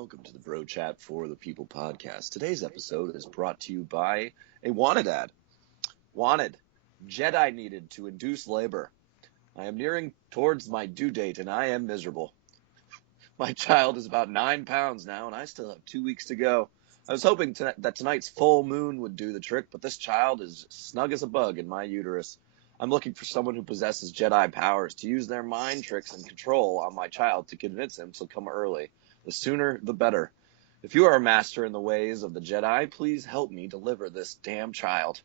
welcome to the Bro Chat for the People podcast. Today's episode is brought to you by a wanted ad. Wanted, Jedi needed to induce labor. I am nearing towards my due date and I am miserable. My child is about 9 pounds now and I still have 2 weeks to go. I was hoping that tonight's full moon would do the trick, but this child is snug as a bug in my uterus. I'm looking for someone who possesses Jedi powers to use their mind tricks and control on my child to convince him to come early. The sooner, the better. If you are a master in the ways of the Jedi, please help me deliver this damn child.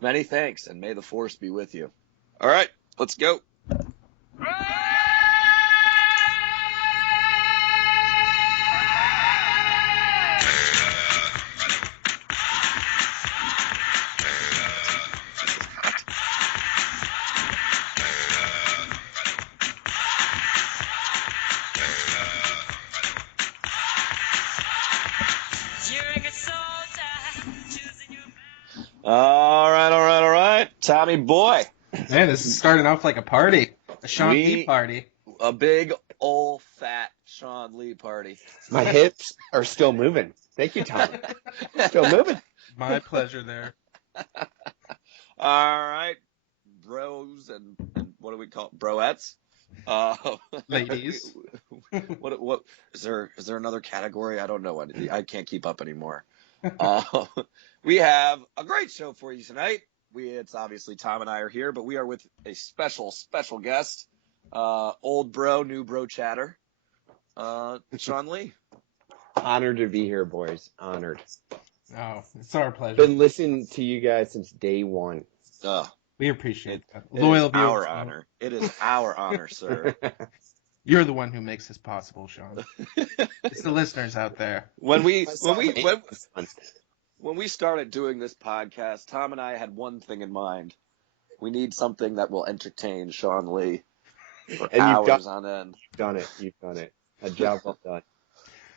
Many thanks, and may the Force be with you. All right, let's go. All right. Tommy boy. Man, this is starting off like a party. A Sean Lee party. A big, old, fat Sean Lee party. My hips are still moving. Thank you, Tommy. Still moving. My pleasure there. All right. Bros and what do we call it? Broettes? Ladies. What is there another category? I don't know. I can't keep up anymore. We have a great show for you tonight. It's obviously Tom and I are here, but we are with a special guest, old bro, new bro chatter, Sean Lee. Honored to be here, boys. Honored. Oh, it's our pleasure. Been listening to you guys since day one. We appreciate that. Loyal viewers. Our honor. It is our honor, sir. You're the one who makes this possible, Sean. It's the listeners out there. When we started doing this podcast, Tom and I had one thing in mind. We need something that will entertain Sean Lee for hours on end. You've done it. A job well done.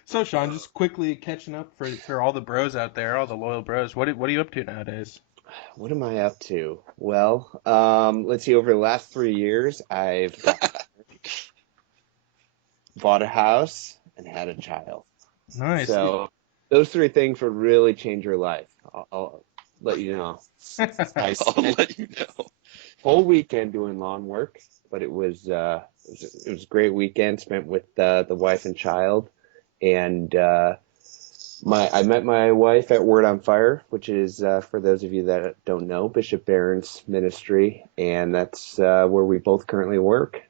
So, Sean, just quickly catching up for all the bros out there, all the loyal bros. What are you up to nowadays? What am I up to? Well, let's see. Over the last 3 years, I've bought a house and had a child. Nice. So those 3 things would really change your life. I'll let you know. I'll let you know. Whole weekend doing lawn work, but it was a great weekend spent with the wife and child. And I met my wife at Word on Fire, which is, for those of you that don't know, Bishop Barron's ministry, and that's where we both currently work.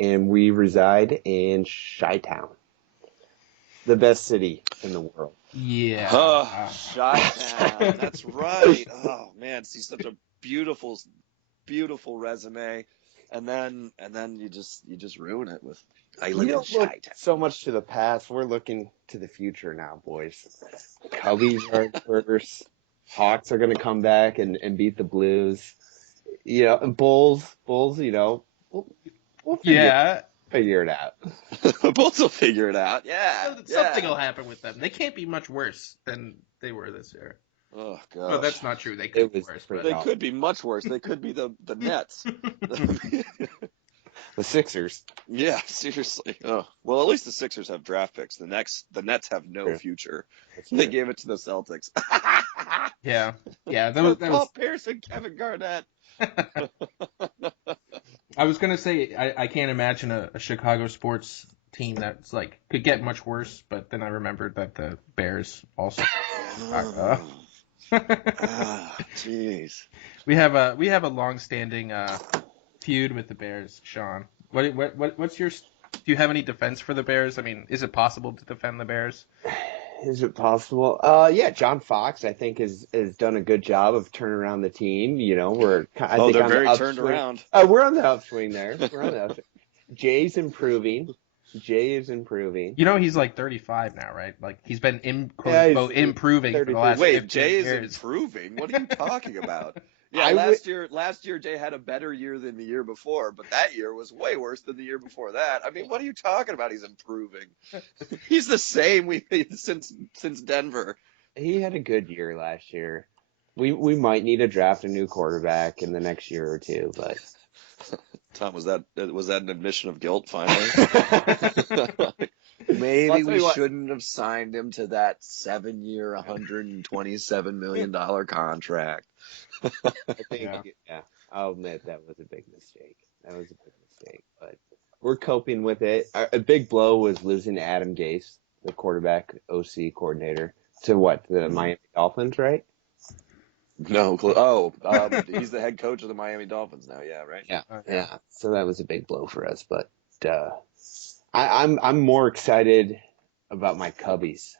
And we reside in Chi-Town, the best city in the world. Yeah. Chi-Town, that's right. Oh man, see, such a beautiful resume, and then you just ruin it with. I live in Chi-Town. So much to the past. We're looking to the future now, boys. Cubbies are first. Hawks are going to come back and beat the Blues. You know, and Bulls. You know, we'll figure it out. Bulls will figure it out. Yeah. Something will happen with them. They can't be much worse than they were this year. Oh god. No, that's not true. They could be worse. They could be much worse. They could be the Nets. The Sixers. Yeah, seriously. Oh. Well, at least the Sixers have draft picks. The Nets have no future. They gave it to the Celtics. Yeah. That was Paul Pierce and Kevin Garnett. I was gonna say I can't imagine a Chicago sports team that's like could get much worse, but then I remembered that the Bears also. Jeez. We have a long-standing feud with the Bears, Sean. What's your? Do you have any defense for the Bears? I mean, is it possible to defend the Bears? Is it possible? Yeah, John Fox, I think, has done a good job of turning around the team. You know, they're very turned around. We're on the upswing there. Jay's improving. Jay is improving. You know, he's like 35 now, right? Like he's been improving for the last 15 years. Jay is improving? What are you talking about? Yeah, last year Jay had a better year than the year before, but that year was way worse than the year before that. I mean, what are you talking about? He's improving. He's the same since Denver. He had a good year last year. We might need to draft a new quarterback in the next year or two, but Tom, was that an admission of guilt finally? Maybe we what. shouldn't have signed him to that 7-year, $127 million contract. I think, Yeah. I'll admit that was a big mistake. But we're coping with it. A big blow was losing Adam Gase, the quarterback OC coordinator, to the Miami Dolphins, right? No, he's the head coach of the Miami Dolphins now. Yeah, right. Yeah. So that was a big blow for us. But I'm more excited about my Cubbies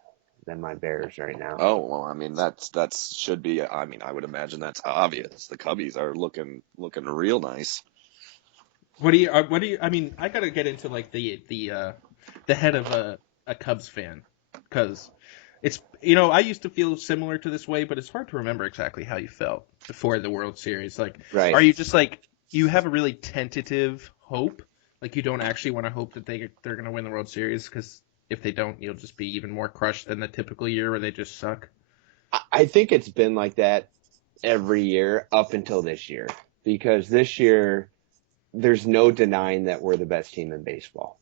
than my Bears right now. Oh well, I mean that should be. I mean, I would imagine that's obvious. The Cubbies are looking real nice. What do you? I mean, I gotta get into like the head of a Cubs fan, because it's I used to feel similar to this way, but it's hard to remember exactly how you felt before the World Series. Like, Right. Are you just like you have a really tentative hope, like you don't actually want to hope that they're gonna win the World Series, because if they don't, you'll just be even more crushed than the typical year where they just suck? I think it's been like that every year up until this year, because this year there's no denying that we're the best team in baseball,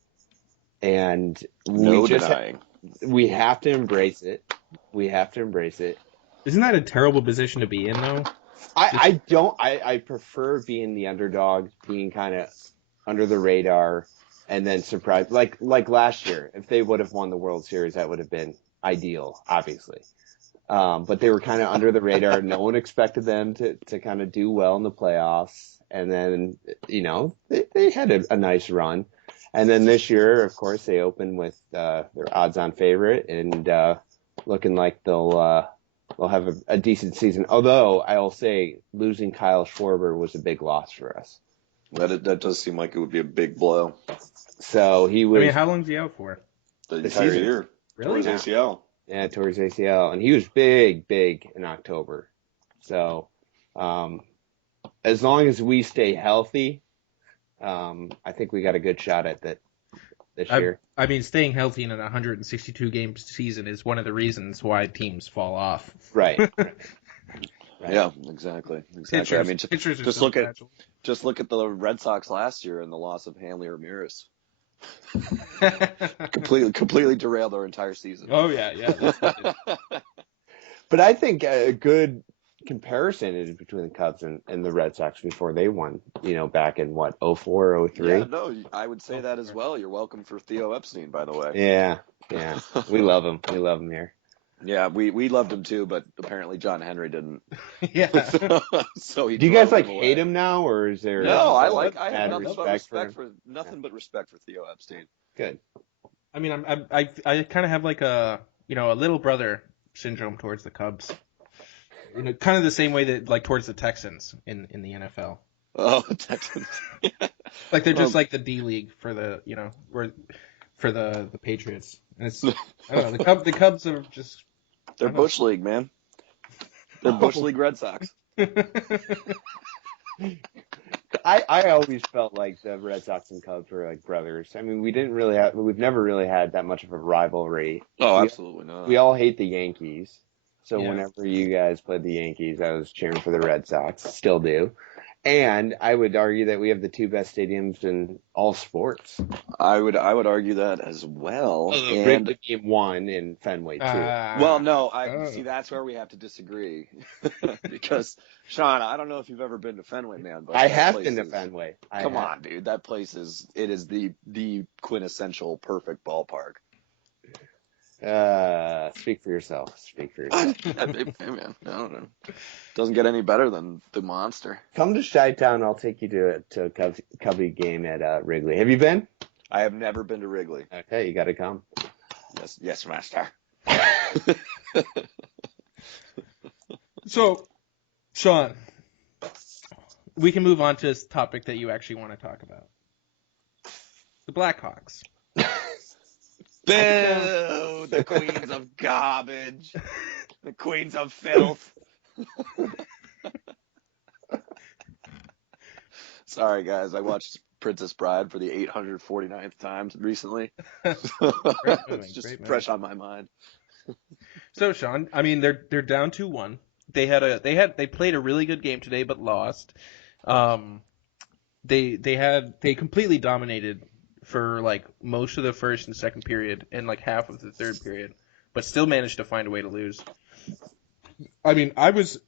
and we have to embrace it. Isn't that a terrible position to be in, though? I prefer being the underdog, being kind of under the radar, and then surprised. Like last year, if they would have won the World Series, that would have been ideal, obviously. But they were kind of under the radar. No one expected them to kind of do well in the playoffs. And then, they had a nice run. And then this year, of course, they opened with their odds-on favorite and looking like they'll have a decent season. Although, I'll say, losing Kyle Schwarber was a big loss for us. That does seem like it would be a big blow. So he was... I mean, how long is he out for? The entire season. year. Really? Towards ACL. Yeah, towards ACL. And he was big in October. So, as long as we stay healthy, I think we got a good shot at that this year. I mean, staying healthy in a 162-game season is one of the reasons why teams fall off. Right. Right. Yeah, exactly. Pitchers, I mean, pitchers are just so look fragile. at the Red Sox last year and the loss of Hanley Ramirez. completely derailed our entire season. Oh yeah. But I think a good comparison is between the Cubs and the Red Sox before they won, back in 04, 03. Yeah, no, I would say that as well. You're welcome for Theo Epstein, by the way. Yeah. We love him. We love him here. Yeah, we loved him too, but apparently John Henry didn't. Yeah. Do So you guys hate him now, or is there? No, I have nothing but respect for Theo Epstein. Good. I mean, I kind of have like a little brother syndrome towards the Cubs. Kind of the same way that like towards the Texans in the NFL. Oh, Texans. Like they're just like the D League for the for the Patriots. And it's I don't know, the Cubs are just they're Bush League, man. They're Bush League Red Sox. I always felt like the Red Sox and Cubs were like brothers. I mean, we've never really had that much of a rivalry. Oh, absolutely not. We all hate the Yankees. So Yeah. whenever you guys played the Yankees, I was cheering for the Red Sox. Still do. And I would argue that we have the two best stadiums in all sports. I would argue that as well. And Game 1 in Fenway too. Well, no, see that's where we have to disagree because Sean, I don't know if you've ever been to Fenway, man, but I have been to Fenway. Come on, dude, that place is the quintessential perfect ballpark. Speak for yourself. Hey, man, I don't know. Doesn't get any better than the Monster. Come to Chi-Town. I'll take you to a Cubby game at Wrigley. Have you been? I have never been to Wrigley. Okay, you got to come. Yes, Master. So, Sean, we can move on to this topic that you actually want to talk about. The Blackhawks. Boo! The queens of garbage. The queens of filth. Sorry, guys. I watched Princess Bride for the 849th time recently. It's just fresh on my mind. So, Sean, I mean, they're down 2-1. They played a really good game today, but lost. They completely dominated for like most of the first and second period and like half of the third period, but still managed to find a way to lose. I mean, I was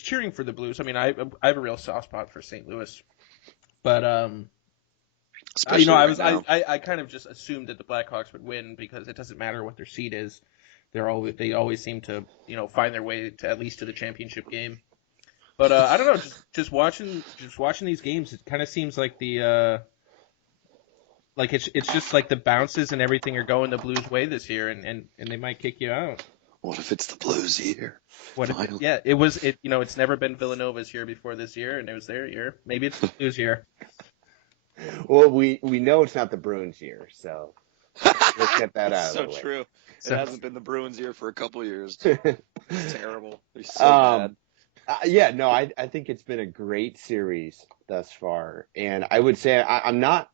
cheering for the Blues. I mean, I have a real soft spot for St. Louis, but Especially right now. I kind of just assumed that the Blackhawks would win because it doesn't matter what their seed is. They always seem to find their way to at least to the championship game. But I don't know, just watching these games, it kind of seems like it's just like the bounces and everything are going the Blues' way this year, and they might kick you out. What if it's the Blues year? It's never been Villanova's year before this year, and it was their year. Maybe it's the Blues' year. Well, we know it's not the Bruins year, so let's get that out of the way. So true. So- It hasn't been the Bruins year for a couple years. It's terrible. They're so bad. I think it's been a great series thus far, and I would say I'm not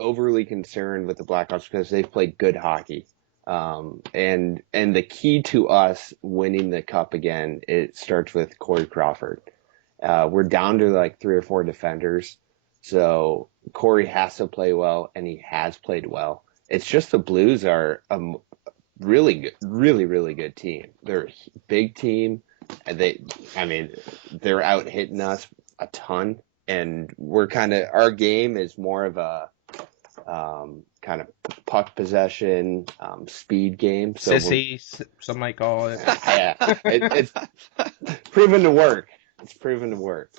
overly concerned with the Blackhawks because they've played good hockey. And the key to us winning the cup again, it starts with Corey Crawford. We're down to like 3 or 4 defenders, so Corey has to play well, and he has played well. It's just the Blues are a really good, really good team. They're a big team. And they're out hitting us a ton, and our game is more of a kind of puck possession, speed game. So Sissy, some might call it. Yeah, it's proven to work. It's proven to work.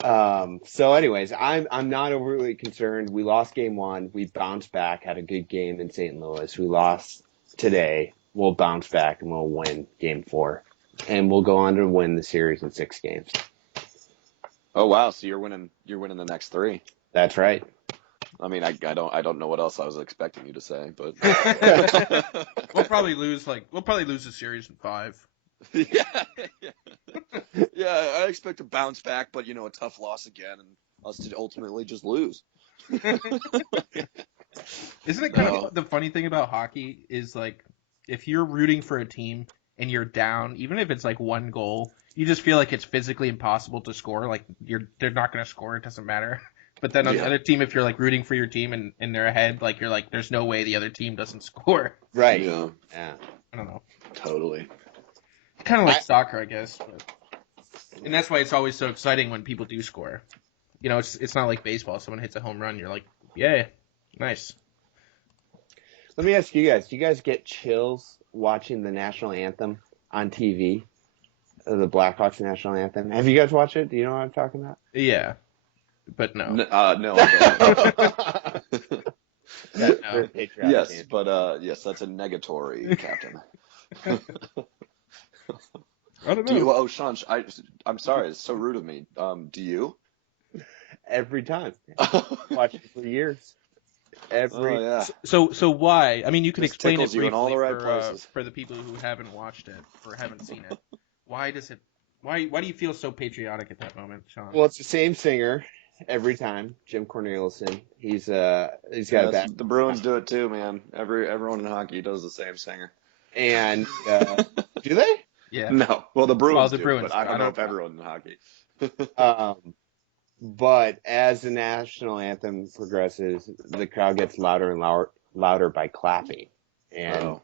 So anyways, I'm not overly concerned. We lost game 1. We bounced back, had a good game in St. Louis. We lost today. We'll bounce back and we'll win game 4. And we'll go on to win the series in 6 games. Oh wow! So you're winning the next 3. That's right. I mean, I don't know what else I was expecting you to say, but We'll probably lose the series in 5. yeah. I expect to bounce back, but a tough loss again, and us to ultimately just lose. Isn't it kind of the funny thing about hockey is like if you're rooting for a team and you're down, even if it's like 1 goal, you just feel like it's physically impossible to score. Like they're not going to score. It doesn't matter. But then on the other team, if you're like rooting for your team and they're ahead, like you're like, there's no way the other team doesn't score. Right. Yeah. I don't know. Totally. Kind of like soccer, I guess. And that's why it's always so exciting when people do score. It's not like baseball. Someone hits a home run, you're like, yay, nice. Let me ask you guys, do you guys get chills watching the national anthem on TV? The Blackhawks national anthem. Have you guys watched it? Do you know what I'm talking about? Yeah. But no. No, I don't. No. Yes, but yes, that's a negatory, Captain. I don't know. Sean, I'm sorry, it's so rude of me. Do you? Every time. Watched it for years. Yeah. So why? I mean, you can This explain it tickles you in briefly all the right places. for the people who haven't watched it or haven't seen it. Why do you feel so patriotic at that moment, Sean? Well, it's the same singer every time, Jim Cornelison. He's got a back. The Bruins do it too, man. Everyone in hockey does the same singer. And do they? Yeah. No. Well, the Bruins the do, Bruins but I do. don't know if everyone in hockey. But as the national anthem progresses, the crowd gets louder and louder by clapping. And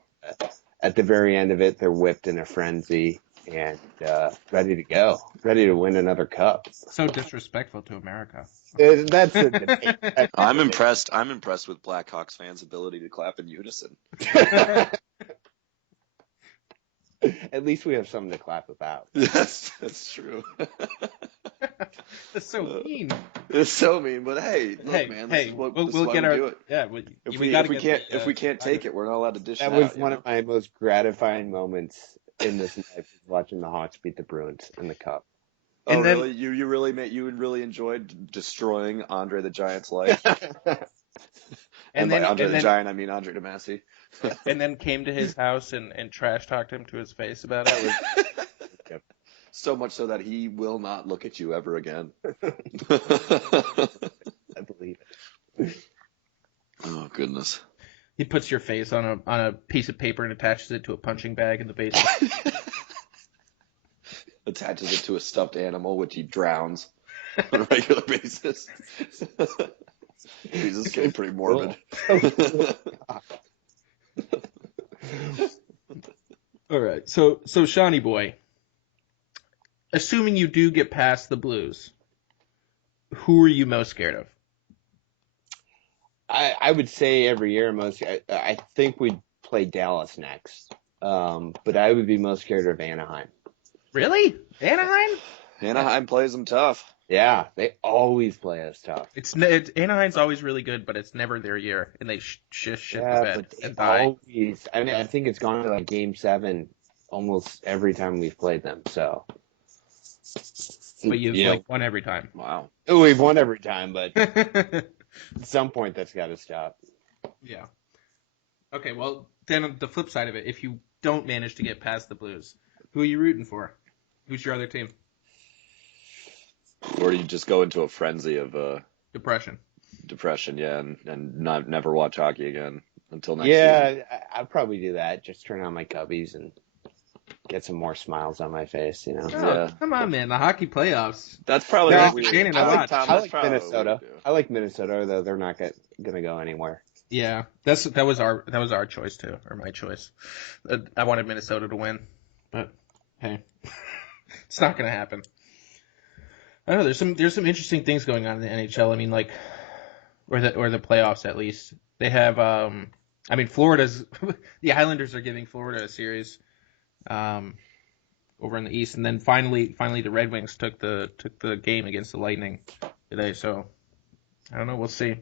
at the very end of it, they're whipped in a frenzy and ready to go, ready to win another cup. So disrespectful to America. That's a debate. I'm impressed with Blackhawks fans' ability to clap in unison. At least we have something to clap about. Yes, that's true. That's so mean. It's so mean, but hey, look, man, this is why we do it. Yeah, if we can't take it, we're not allowed to dish it out. That was one of my most gratifying moments in this life, watching the Hawks beat the Bruins in the cup. Oh, really? You really enjoyed destroying Andre the Giant's life? and by Andre the Giant, I mean Andre DeMasi. And then came to his house and trash talked him to his face about it. So much so that he will not look at you ever again. I believe it. Oh, goodness. He puts your face on a piece of paper and attaches it to a punching bag in the basement. Attaches it to a stuffed animal, which he drowns on a regular basis. Jesus, getting pretty morbid. All right. So Shawnee boy, assuming you do get past the Blues, who are you most scared of? I would say every year I think we'd play Dallas next. But I would be most scared of Anaheim. Really? Anaheim? Anaheim plays them tough. Yeah, they always play us tough. Anaheim's always really good, but it's never their year, and they shit the bed and die. Always. I mean, I think it's gone to like Game 7 almost every time we've played them. So, but you've won every time. Wow. We've won every time, but at some point that's got to stop. Yeah. Okay. Well, then on the flip side of it, if you don't manage to get past the Blues, who are you rooting for? Who's your other team? Or do you just go into a frenzy of depression, yeah, and never watch hockey again until next season? Yeah, I'd probably do that. Just turn on my Cubbies and get some more smiles on my face, Oh, yeah. Come on, man. The hockey playoffs. That's probably I like Minnesota. I like Minnesota, though they're not going to go anywhere. Yeah, that was our choice too, or my choice. I wanted Minnesota to win, but hey, it's not going to happen. I don't know. There's some interesting things going on in the NHL. I mean, like, or the playoffs at least. They have, Florida's the Islanders are giving Florida a series, over in the East, and then finally the Red Wings took the game against the Lightning today. So I don't know. We'll see.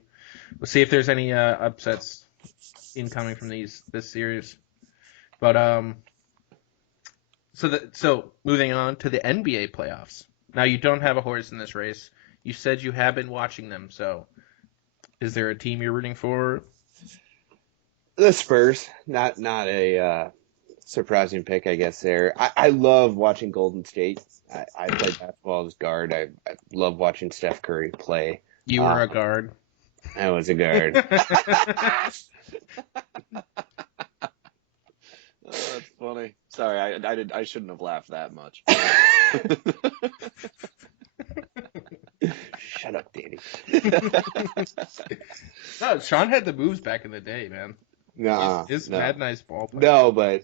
We'll see if there's any upsets incoming from this series. But so moving on to the NBA playoffs. Now, you don't have a horse in this race. You said you have been watching them, so is there a team you're rooting for? The Spurs. Not a surprising pick, I guess, there. I love watching Golden State. I played basketball as guard. I love watching Steph Curry play. You were a guard. I was a guard. That's funny. Sorry, I shouldn't have laughed that much. Shut up, Danny. No, Sean had the moves back in the day, man. No, mad nice ball player. No, but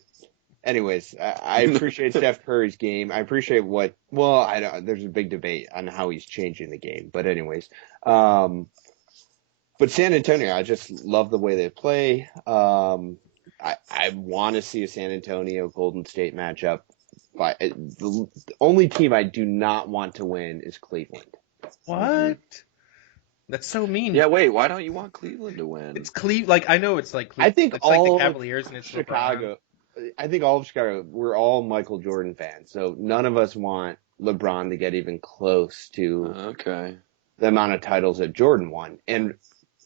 anyways, I appreciate Steph Curry's game. I appreciate there's a big debate on how he's changing the game. But anyways, but San Antonio, I just love the way they play. I want to see a San Antonio Golden State matchup. But the only team I do not want to win is Cleveland. What? That's so mean. Yeah, wait. Why don't you want Cleveland to win? It's Cleveland. Like, I know it's like Cleveland. I think it's all like the Cavaliers and it's Chicago. LeBron. I think all of Chicago. We're all Michael Jordan fans, so none of us want LeBron to get even close to the amount of titles that Jordan won. And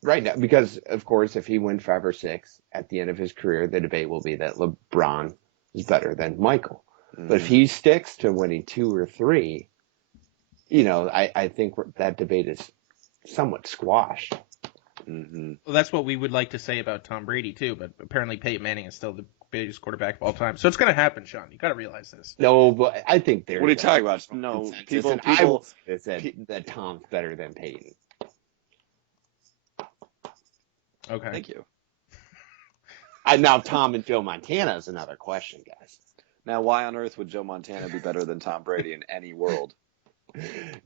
right now, because of course, if he wins 5 or 6 at the end of his career, the debate will be that LeBron is better than Michael. But if he sticks to winning 2 or 3, I think that debate is somewhat squashed. Mm-hmm. Well, that's what we would like to say about Tom Brady too, but apparently Peyton Manning is still the greatest quarterback of all time. So it's going to happen, Sean. You got to realize this. No, but I think there's. What are you talking about? No, people said that Tom's better than Peyton. Okay. Thank you. Now, Tom and Joe Montana is another question, guys. Now, why on earth would Joe Montana be better than Tom Brady in any world?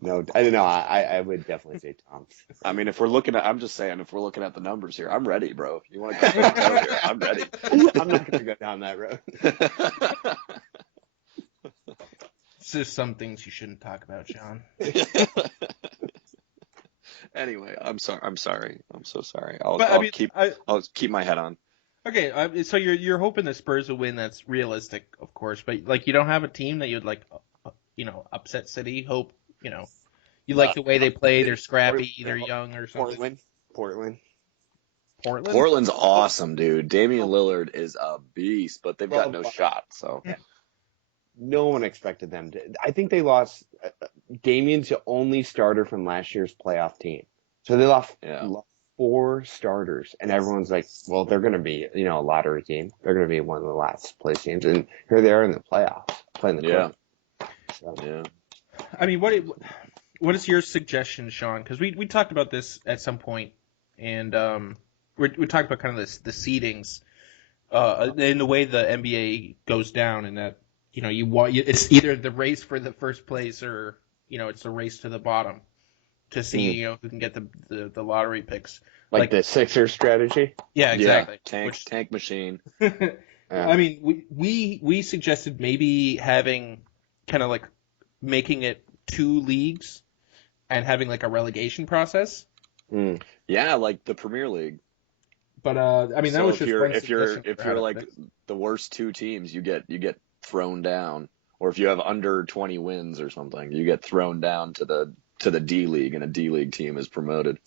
No, I don't know. I would definitely say Tom. I mean, if we're looking at the numbers here, I'm ready, bro. You want to go here? I'm ready. I'm not going to go down that road. There's some things you shouldn't talk about, Sean. Anyway, I'm sorry. I'm so sorry. I'll keep my head on. Okay, so you're hoping the Spurs will win. That's realistic, of course, but like you don't have a team that you'd like, upset City. Hope you like the way they play. They're scrappy. They're young or something. Portland. Portland's awesome, dude. Damian Lillard is a beast, but they've got no shot. So no one expected them to. I think they lost. Damian's the only starter from last year's playoff team, so they lost 4 starters, and everyone's like, well, they're going to be, a lottery team. They're going to be one of the last place teams, and here they are in the playoffs playing the Clippers. Yeah. I mean, what is your suggestion, Sean? Because we talked about this at some point and we talked about kind of the seedings, in the way the NBA goes down, and that it's either the race for the first place or it's a race to the bottom to see who can get the lottery picks. Like the Sixers strategy. Yeah, exactly. Yeah, tank machine. I mean, we suggested maybe having kind of like making it 2 leagues and having like a relegation process. Yeah, like the Premier League. But I mean, that was just one if you're like the worst 2 teams, you get thrown down, or if you have under 20 wins or something, you get thrown down to the D League, and a D League team is promoted.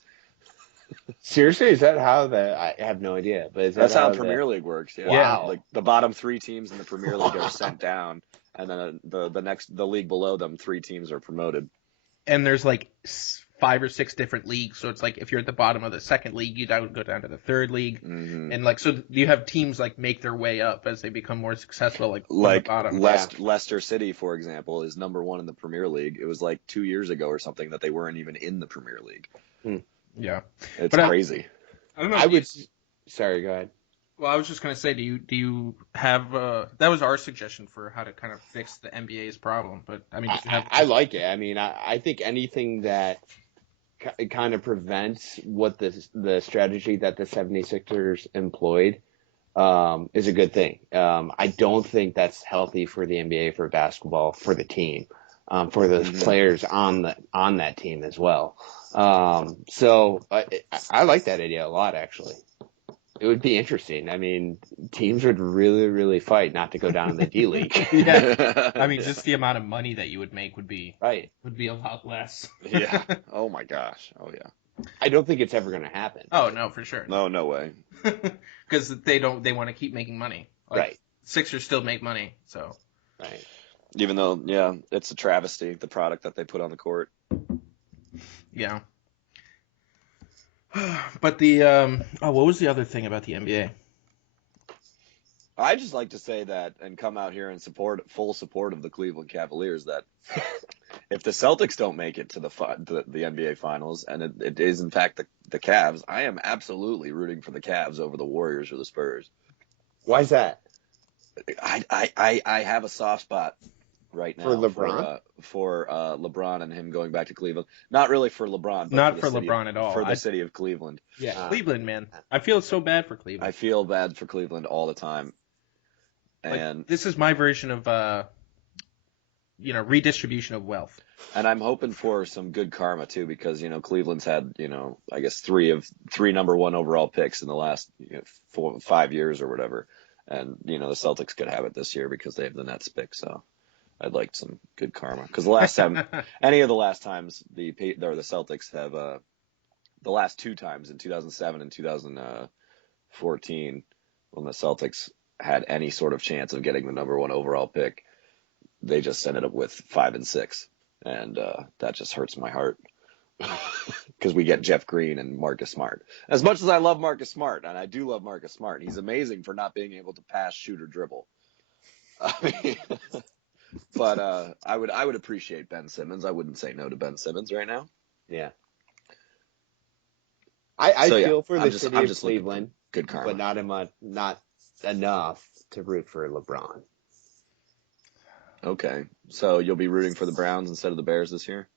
Seriously, is that how I have no idea, but that's how Premier League works. Yeah. Wow. Like the bottom 3 teams in the Premier League are sent down, and then the league below them, 3 teams are promoted. And there's like 5 or 6 different leagues, so it's like if you're at the bottom of the second league, you go down to the third league, and like so you have teams like make their way up as they become more successful, like from the bottom. Leicester City, for example, is number 1 in the Premier League. It was like 2 years ago or something that they weren't even in the Premier League. Yeah, it's crazy. I don't know. Sorry, go ahead. Well, I was just gonna say, do you have that was our suggestion for how to kind of fix the NBA's problem, but I mean, I like it. I mean, I think anything that kind of prevents what the strategy that the 76ers employed is a good thing. I don't think that's healthy for the NBA, for basketball, for the team, for the players on that team as well. So I like that idea a lot, actually. It would be interesting. I mean, teams would really, really fight not to go down in the D League. Yeah. I mean, just the amount of money that you would make would be a lot less. Yeah. Oh my gosh. Oh yeah. I don't think it's ever going to happen. Oh no, for sure. No way. Because they want to keep making money. Like, right. Sixers still make money, so. Right. Even though, yeah, it's a travesty, the product that they put on the court. Yeah. But what was the other thing about the NBA? I just like to say that and come out here and full support of the Cleveland Cavaliers, that if the Celtics don't make it to the NBA Finals, and it is in fact the Cavs, I am absolutely rooting for the Cavs over the Warriors or the Spurs. Why is that? I have a soft spot right now for LeBron, for LeBron and him going back to Cleveland. Not really for LeBron, but not for LeBron at all. For the city of Cleveland. Yeah, Cleveland, man. I feel so bad for Cleveland. I feel bad for Cleveland all the time. And this is my version of redistribution of wealth. And I'm hoping for some good karma too, because Cleveland's had I guess three number 1 overall picks in the last 4 or 5 years or whatever, and the Celtics could have it this year because they have the Nets pick. So I'd like some good karma, because the last time, any of the last times the Celtics have, the last 2 times in 2007 and 2014, when the Celtics had any sort of chance of getting the number 1 overall pick, they just ended up with 5 and 6, and that just hurts my heart, because we get Jeff Green and Marcus Smart. As much as I love Marcus Smart, and I do love Marcus Smart, he's amazing for not being able to pass, shoot, or dribble. But I would appreciate Ben Simmons. I wouldn't say no to Ben Simmons right now. Yeah. I feel for the city of Cleveland, good karma, but not enough to root for LeBron. Okay, so you'll be rooting for the Browns instead of the Bears this year?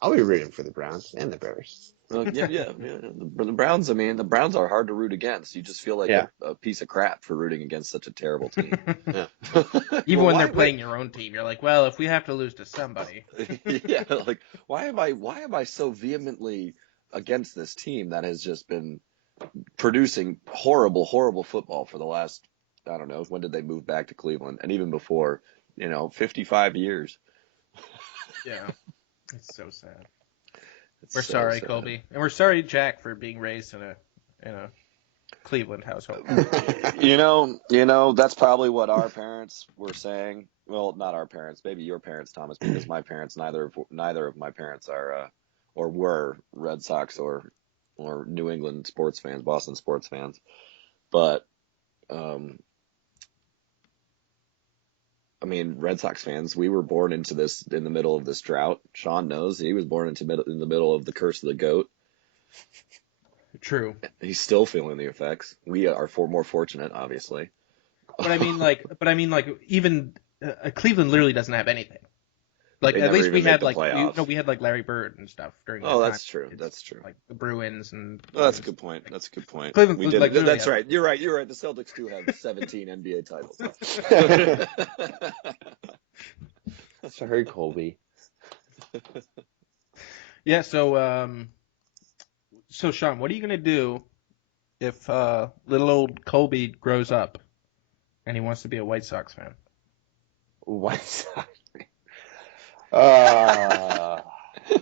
I'll be rooting for the Browns and the Bears. Well, yeah. The Browns, I mean, the Browns are hard to root against. You just feel like a piece of crap for rooting against such a terrible team. Even when they're playing your own team, you're like, well, if we have to lose to somebody. Yeah, like, why am I so vehemently against this team that has just been producing horrible, horrible football for the last, I don't know, when did they move back to Cleveland? And even before, 55 years. Yeah, it's so sad. We're so sorry, sad. Colby, and we're sorry, Jack, for being raised in a Cleveland household. That's probably what our parents were saying. Well, not our parents, maybe your parents, Thomas, because my parents, neither of my parents are or were Red Sox or New England sports fans, Boston sports fans. But I mean, Red Sox fans, we were born into this in the middle of this drought. Sean knows he was born in the middle of the curse of the goat. True. He's still feeling the effects. We are more fortunate, obviously. But I mean, like, even Cleveland literally doesn't have anything. Like, They at never least we even make had the like, playoffs. we had like Larry Bird and stuff during that Oh, time. that's true. It's That's true. Like the Bruins and. Well, that's a good point. That's a good point. Cleveland, We did. like, literally That's has- right. You're right. You're right. The Celtics do have 17 NBA titles. Sorry, Colby. Yeah. So Sean, what are you gonna do if little old Colby grows up and he wants to be a White Sox fan? White Sox.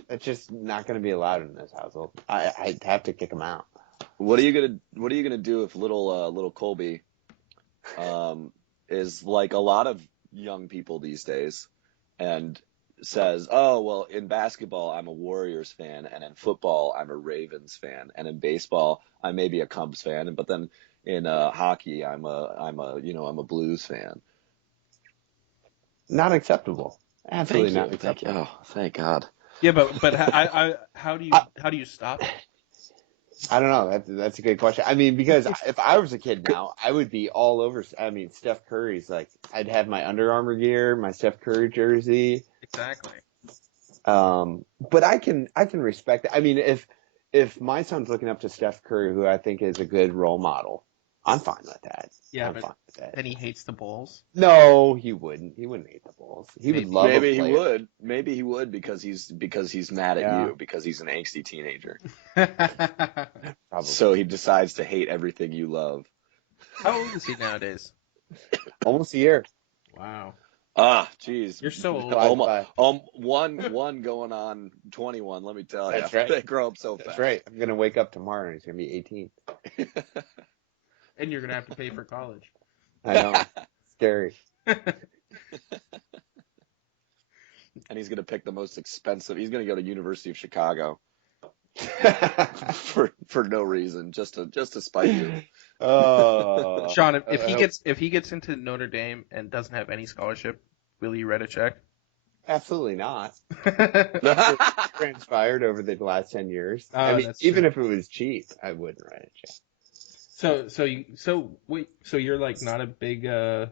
That's just not going to be allowed in this household. I'd have to kick him out. What are you gonna do if little Colby is like a lot of young people these days and says, "Oh, well, in basketball I'm a Warriors fan, and in football I'm a Ravens fan, and in baseball I may be a Cubs fan, but then in hockey I'm a Blues fan." Not acceptable. Absolutely not Thank you. acceptable. Oh, thank God. Yeah, but how do you stop it? I don't know. That's a good question. I mean, because if I was a kid now, I would be all over. I mean, Steph Curry's like, I'd have my Under Armour gear, my Steph Curry jersey. Exactly. But I can respect it. I mean, if my son's looking up to Steph Curry, who I think is a good role model, I'm fine with that. Yeah, I'm but fine with that. then he hates the Bulls. No, he wouldn't. He wouldn't hate the Bulls. He would Maybe. love Maybe a he player. would. Maybe he would because he's mad at Yeah. you because he's an angsty teenager. Probably. So he decides to hate everything you love. How old is he nowadays? Almost a year. Wow. Ah, jeez. You're so old. Bye. One going on 21. Let me tell you, That's right. They grow up so That's fast. right. I'm gonna wake up tomorrow and he's gonna be 18. And you're gonna have to pay for college. I know. Scary. And he's gonna pick the most expensive. He's gonna go to University of Chicago for no reason, just to spite you. Sean, if he gets into Notre Dame and doesn't have any scholarship, will you write a check? Absolutely not. Transpired over the last 10 years. Oh, I mean, that's even true. if it was cheap, I wouldn't write a check. So you're like not a big Notre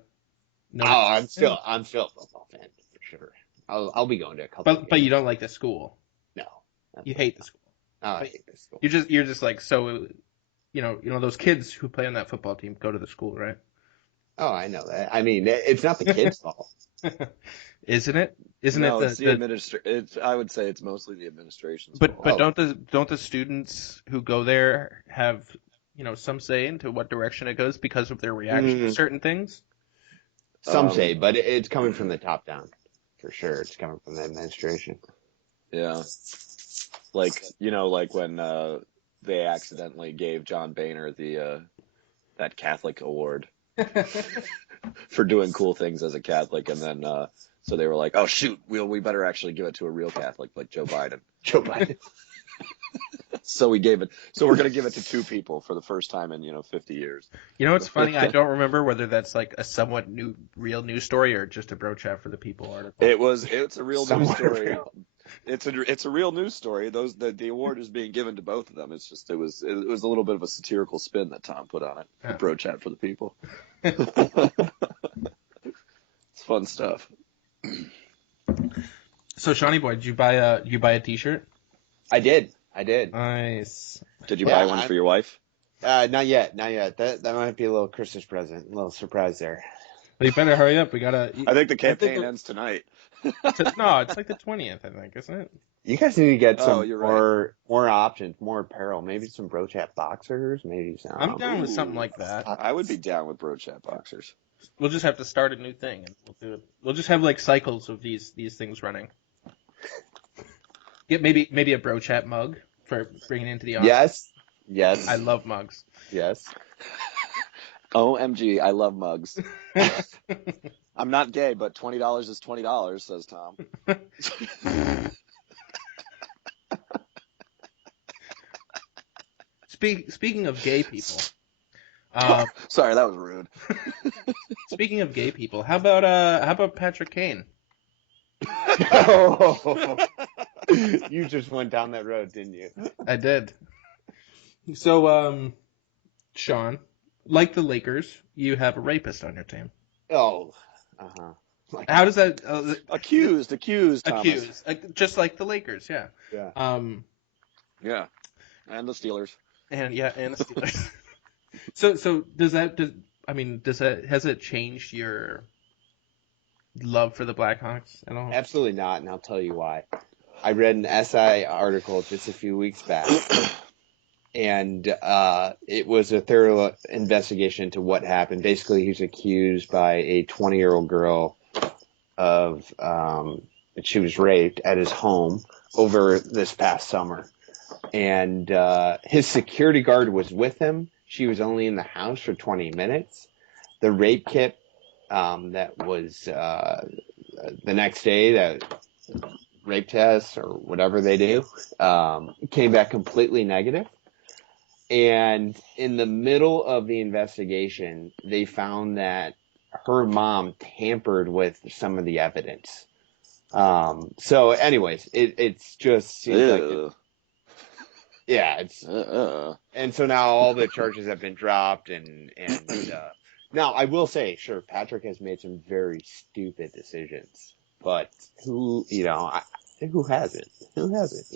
I'm still a football fan for sure. I'll be going to a couple. but you don't like the school. No. You hate the school. Oh, I hate this school. You're just like, so you know those kids who play on that football team go to the school, right? Oh, I know that. I mean, it's not the kids' fault. Isn't it? Isn't No, it it's the I would say it's mostly the administration's But fault. don't the students who go there have some say into what direction it goes because of their reaction to certain things? Some say, but it's coming from the top down. For sure, it's coming from the administration. Yeah. Like when they accidentally gave John Boehner that Catholic award for doing cool things as a Catholic, and then so they were like, "Oh shoot, we better actually give it to a real Catholic like Joe Biden." Joe Biden. So we're going to give it to two people for the first time in 50 years. You know what's funny? I don't remember whether that's like a somewhat real news story or just a bro chat for the people article. It's a real news story. Real. It's a real news story. The award is being given to both of them. It's just it was a little bit of a satirical spin that Tom put on it. Yeah. Bro chat for the people. It's fun stuff. So Shawnee boy, did you buy a T-shirt? I did. Nice. Did you buy one for your wife? Not yet. That might be a little Christmas present, a little surprise there. Well, you better hurry up. We gotta. I think the campaign ends tonight. No, it's like the 20th, I think, isn't it? You guys need to get some more options, more apparel. Maybe some Bro Chat boxers. Maybe some. I'm down with something like that. I would be down with Bro Chat boxers. We'll just have to start a new thing, and we'll do it. We'll just have like cycles of these things running. Get maybe a Bro Chat mug for bringing into the office. Yes. I love mugs. Yes. OMG, I love mugs. I'm not gay, but $20 is $20, says Tom. Speaking of gay people. Sorry, that was rude. Speaking of gay people, how about Patrick Kane? Oh, you just went down that road, didn't you? I did. So, Sean, like the Lakers, you have a rapist on your team. Oh, uh-huh. Like, How does that Accused, Thomas. accuse? Just like the Lakers, yeah. yeah. Yeah, and the Steelers. And the Steelers. So does that has it changed your love for the Blackhawks at all? Absolutely not, and I'll tell you why. I read an SI article just a few weeks back, and it was a thorough investigation into what happened. Basically, he's accused by a 20-year-old girl of she was raped at his home over this past summer. And his security guard was with him. She was only in the house for 20 minutes. The rape kit that was the next day, that rape test or whatever they do, came back completely negative. And in the middle of the investigation, they found that her mom tampered with some of the evidence. So anyways, it's just seems like yeah, it's and so now all the charges have been dropped and now I will say, sure, Patrick has made some very stupid decisions, but who hasn't? Who hasn't,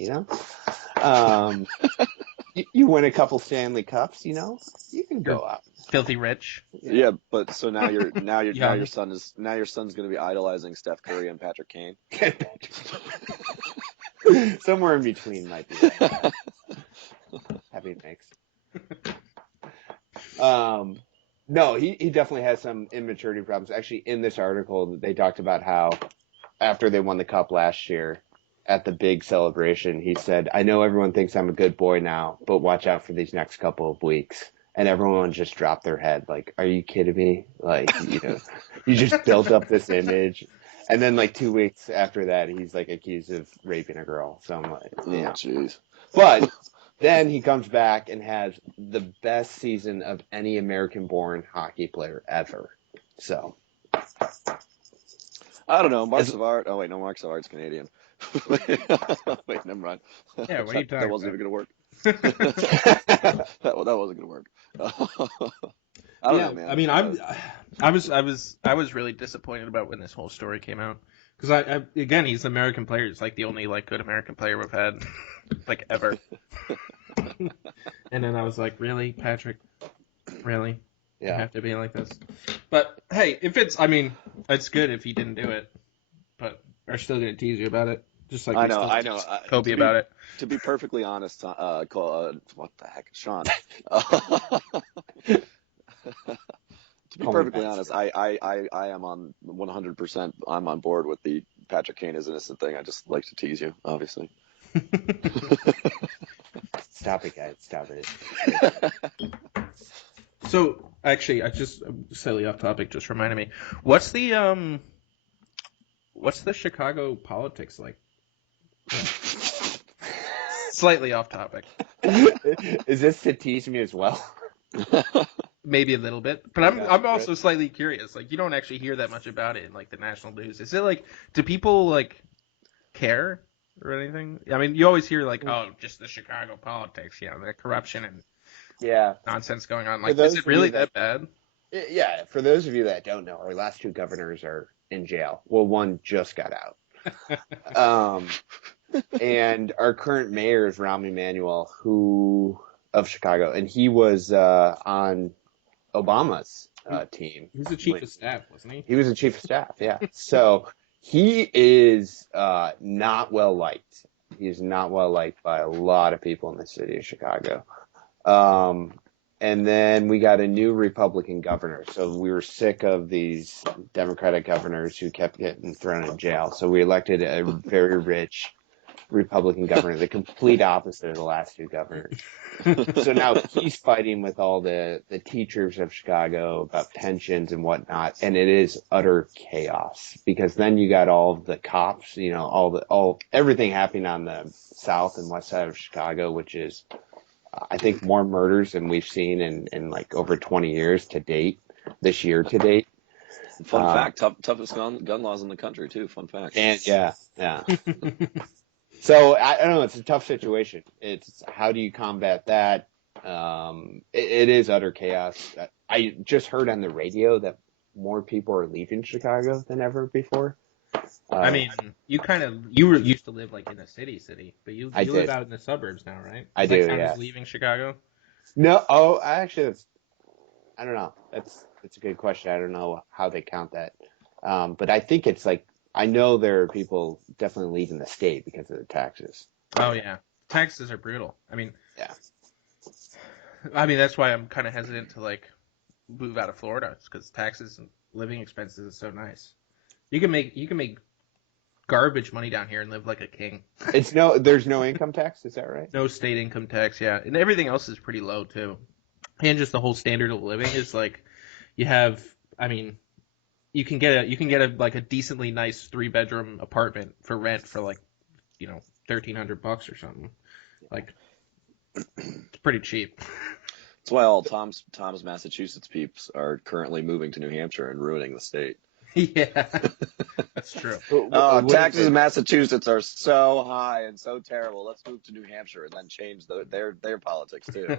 you win a couple Stanley Cups, you can go up. Filthy rich. Yeah, but so now your son's going to be idolizing Steph Curry and Patrick Kane. Somewhere in between might be right. Happy mix. No, he definitely has some immaturity problems. Actually, in this article, they talked about how after they won the cup last year at the big celebration, he said, "I know everyone thinks I'm a good boy now, but watch out for these next couple of weeks." And everyone just dropped their head, like, "Are you kidding me? Like, you just built up this image." And then, like, 2 weeks after that, he's, like, accused of raping a girl. So I'm like, jeez. But then he comes back and has the best season of any American-born hockey player ever. So. I don't know. Mark Savard. Oh, wait, no, Mark Savard's Canadian. Wait, never mind. Yeah, what are you talking That wasn't about? even going to work. that wasn't going to work. I don't know, man. I mean, I was really disappointed about when this whole story came out because again, he's an American player. He's like the only like good American player we've had like ever. And then I was like, really, Patrick, really? Yeah. You have to be like this. But hey, it's good if he didn't do it. But we're still gonna tease you about it, just like I know. Kobe about it. To be perfectly honest, what the heck, Sean? To be perfectly honest, I am on 100%. I'm on board with the Patrick Kane is innocent thing. I just like to tease you, obviously. Stop it, guys. Stop it. So actually, I just silly off topic just reminded me. What's the Chicago politics like? Slightly off topic. Is this to tease me as well? Maybe a little bit, but I'm also slightly curious. Like, you don't actually hear that much about it in like the national news. Is it like, do people like care or anything? I mean, you always hear like, oh, just the Chicago politics, the corruption and nonsense going on. Like, is it really that bad? Yeah, for those of you that don't know, our last two governors are in jail. Well, one just got out. And our current mayor is Rahm Emanuel, of Chicago, and he was on Obama's team. He was the chief of staff, wasn't he? He was the chief of staff, yeah. So he is not well liked. He's not well liked by a lot of people in the city of Chicago. And then we got a new Republican governor. So we were sick of these Democratic governors who kept getting thrown in jail. So we elected a very rich Republican governor, the complete opposite of the last two governors. So now he's fighting with all the teachers of Chicago about pensions and whatnot, and it is utter chaos because then you got all of the cops, everything happening on the south and west side of Chicago, which is, I think, more murders than we've seen in like over 20 years to date, this year to date. Fun fact, toughest gun laws in the country too. Fun fact. And yeah. So I don't know. It's a tough situation. It's how do you combat that? It is utter chaos. I just heard on the radio that more people are leaving Chicago than ever before. I mean, you used to live like in a city, but you I live did. out in the suburbs now, right? I Does do, that count yeah. as leaving Chicago? No, I don't know. That's a good question. I don't know how they count that. But I think it's like, I know there are people definitely leaving the state because of the taxes. Oh yeah, taxes are brutal. Yeah. That's why I'm kind of hesitant to like move out of Florida, because taxes and living expenses is so nice. You can make garbage money down here and live like a king. There's no income tax, is that right? No state income tax, yeah, and everything else is pretty low too. And just the whole standard of living is like, you have, you can get a like a decently nice 3-bedroom apartment for rent for like, $1,300 or something. Like, it's pretty cheap. That's why all Tom's Massachusetts peeps are currently moving to New Hampshire and ruining the state. Yeah, that's true. Taxes in Massachusetts are so high and so terrible. Let's move to New Hampshire and then change their politics too.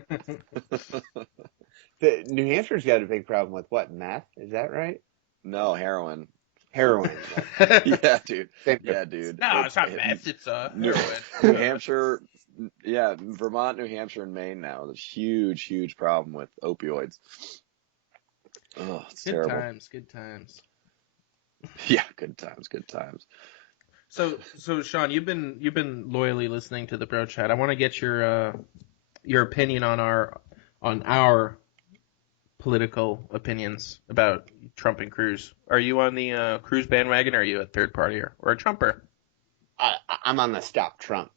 New Hampshire's got a big problem with what, meth? Is that right? No, heroin. Heroin. Yeah, dude. Same Yeah, dude. No, it's not meth. It's New heroin. Hampshire. Yeah, Vermont, New Hampshire, and Maine now. There's huge problem with opioids. Oh, it's terrible. Good times. Yeah, good times. So Sean, you've been loyally listening to the Bro Chat. I want to get your opinion on our political opinions about Trump and Cruz. Are you on the Cruz bandwagon, or are you a third partier or a Trumper? I'm on the Stop Trump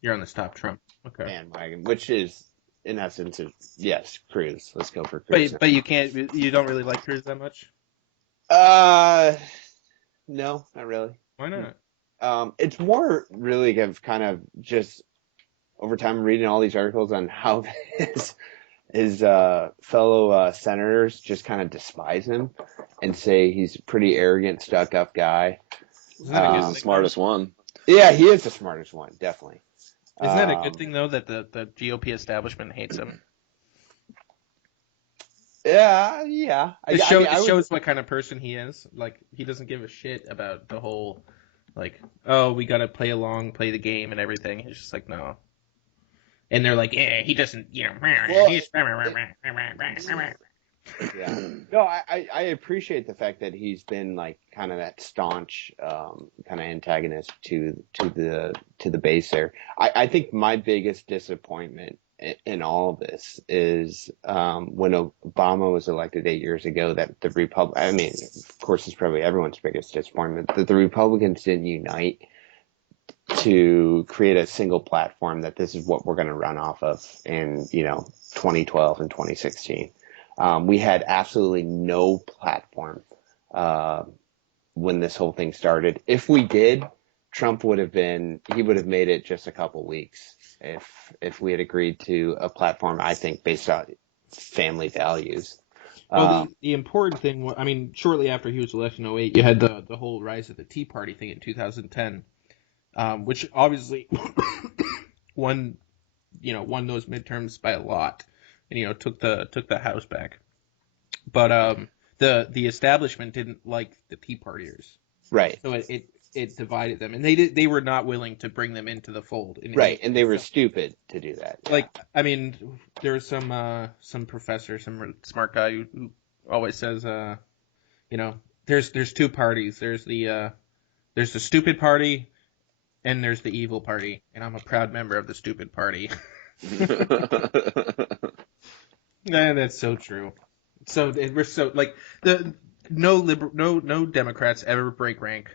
You're on the Stop Trump. Okay. bandwagon, which is in essence yes, Cruz. Let's go for Cruz. But you don't really like Cruz that much? No, not really. Why not? It's more really of kind of just over time reading all these articles on how his fellow senators just kind of despise him and say he's a pretty arrogant, stuck-up guy. He's the smartest one. Yeah, he is the smartest one, definitely. Isn't that a good thing, though, that the GOP establishment hates him? Yeah. It shows what kind of person he is. Like, he doesn't give a shit about the whole, like, oh, we gotta play the game and everything. He's just like, no. And they're like, yeah, he doesn't, he's... Yeah. No, I appreciate the fact that he's been like kind of that staunch kind of antagonist to the base there. I think my biggest disappointment in all of this is when Obama was elected 8 years ago, that the of course it's probably everyone's biggest disappointment, that the Republicans didn't unite to create a single platform that this is what we're going to run off of in 2012 and 2016. We had absolutely no platform when this whole thing started. If we did, Trump would have made it just a couple weeks if we had agreed to a platform, I think, based on family values. Well, the important thing, shortly after he was elected in 2008, you had the whole rise of the Tea Party thing in 2010, which obviously won those midterms by a lot. And took the House back, but the establishment didn't like the Tea Partiers, right? So it divided them, and they were not willing to bring them into the fold, right? And they were stupid to do that. Yeah. Like, there was some professor, some smart guy who always says, there's two parties. There's the stupid party, and there's the evil party, and I'm a proud member of the stupid party. Nah, that's so true. So we're so like no Democrats ever break rank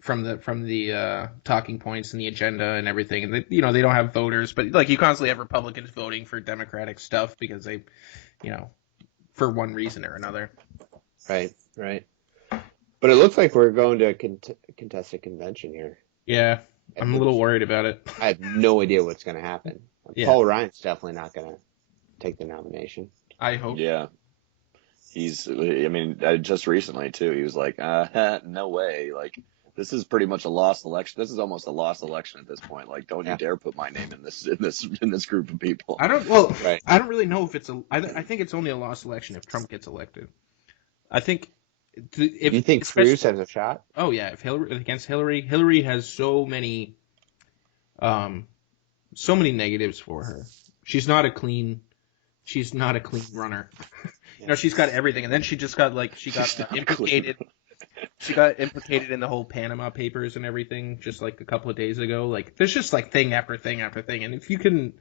from the talking points and the agenda and everything, and they don't have voters, but like you constantly have Republicans voting for Democratic stuff because they, for one reason or another. Right. But it looks like we're going to a contested convention here. Yeah, I'm a little worried about it. I have no idea what's going to happen. Yeah. Paul Ryan's definitely not going to take the nomination. I hope. Yeah. Just recently too, he was like, no way. Like, This is pretty much a lost election. This is almost a lost election at this point. Like, don't you Yeah. dare put my name in this group of people. I don't really know if it's I think it's only a lost election if Trump gets elected. I think if You think Cruz has a shot? Oh yeah, if Hillary has so many negatives for her. She's not a clean runner. You know, she's got everything, and then she just got implicated. She got implicated in the whole Panama Papers and everything just like a couple of days ago. Like, there's just like thing after thing after thing, and if you can,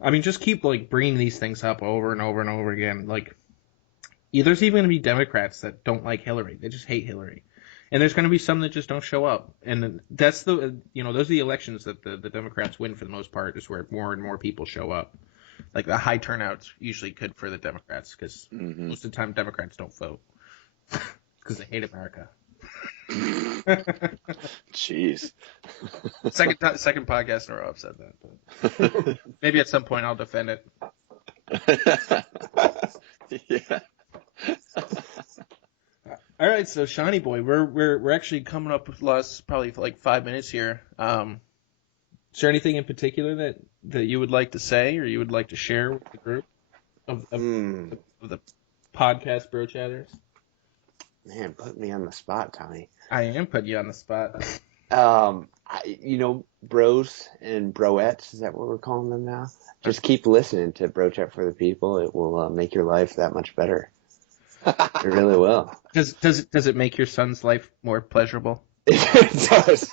I mean, just keep like bringing these things up over and over and over again. Like, there's even going to be Democrats that don't like Hillary; they just hate Hillary, and there's going to be some that just don't show up. And that's those are the elections that the Democrats win for the most part, is where more and more people show up. Like, the high turnout's usually good for the Democrats because most of the time Democrats don't vote because they hate America. Jeez. Second podcast in a row I've said that. But maybe at some point I'll defend it. Yeah. All right, so Shawnee boy, we're actually coming up with probably for like 5 minutes here. Is there anything in particular that you would like to say or you would like to share with the group of the podcast Bro Chatters? Man, put me on the spot, Tommy. I am putting you on the spot. Bros and broettes, is that what we're calling them now? Just keep listening to Bro Chat for the People. It will make your life that much better. It really will. Does it make your son's life more pleasurable? It does.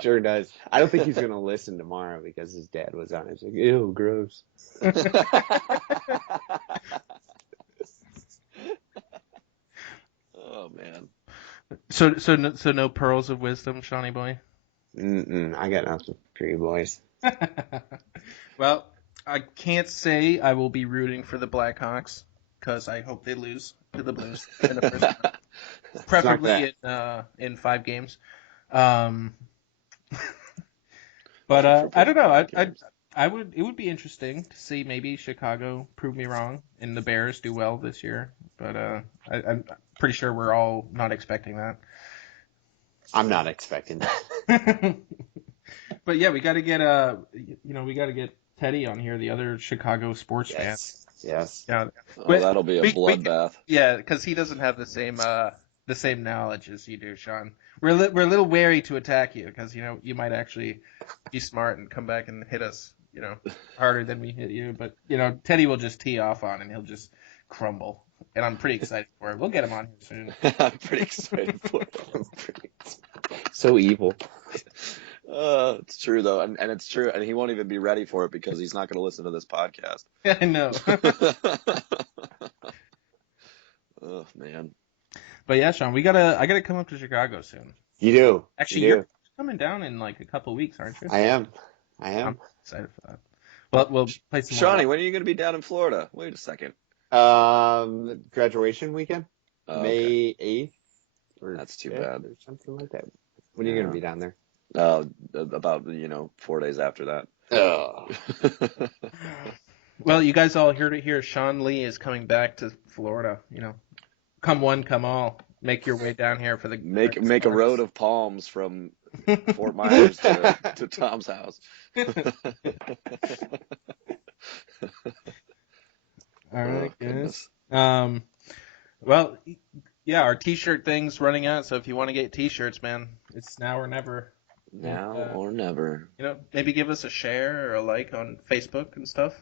Sure does. I don't think he's going to listen tomorrow because his dad was on it. He's like, ew, gross. Oh, man. So no pearls of wisdom, Shawnee boy? I got nothing for you boys. Well, I can't say I will be rooting for the Blackhawks because I hope they lose to the Blues in the first round. Preferably in 5 games. But I don't know. It would be interesting to see maybe Chicago prove me wrong and the Bears do well this year. But I'm pretty sure we're all not expecting that. I'm not expecting that. But yeah, we got to get Teddy on here, the other Chicago sports fan. Yes. Yeah. Oh, that'll be a bloodbath. Yeah, because he doesn't have the same knowledge as you do, Sean. We're a little wary to attack you because you might actually be smart and come back and hit us harder than we hit you. But Teddy will just tee off on and he'll just crumble. And I'm pretty excited for it. We'll get him on here soon. I'm pretty excited for it. So evil. It's true though, and it's true, and he won't even be ready for it because he's not going to listen to this podcast. I know. Oh man. But yeah, Sean, I gotta come up to Chicago soon. You do. Actually, you're coming down in like a couple weeks, aren't you? I am. I'm excited for that. Well, we'll play some Shawnee, when are you going to be down in Florida? Wait a second. Graduation weekend, May 8th. That's too bad. Or something like that. When are you going to be down there? About 4 days after that. Oh. Well, you guys all heard it here. Sean Lee is coming back to Florida. Come one, come all. Make your way down here for the make a road of palms from Fort Myers to Tom's house. All right, guys. Well, yeah, our T-shirt thing's running out. So if you want to get T-shirts, man, it's now or never. Now or never. Maybe give us a share or a like on Facebook and stuff.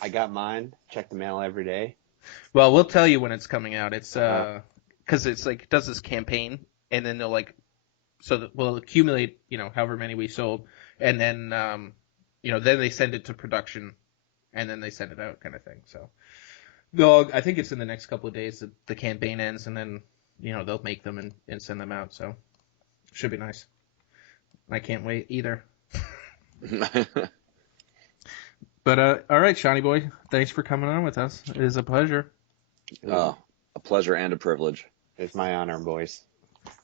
I got mine. Check the mail every day. Well, we'll tell you when it's coming out. It's because it's like it does this campaign, and then they'll we'll accumulate however many we sold, and then then they send it to production, and then they send it out, kind of thing. So, I think it's in the next couple of days that the campaign ends, and then they'll make them and send them out. So, should be nice. I can't wait either. But all right, Shawnee boy, thanks for coming on with us. It is a pleasure. Oh, a pleasure and a privilege. It's my honor, boys.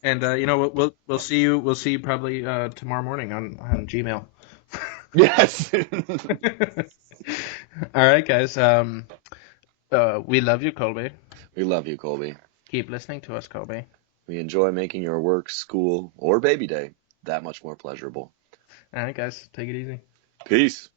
And we'll see you. We'll see you probably tomorrow morning on Gmail. Yes. All right, guys. We love you, Colby. We love you, Colby. Keep listening to us, Colby. We enjoy making your work, school, or baby day that much more pleasurable. All right, guys, take it easy. Peace.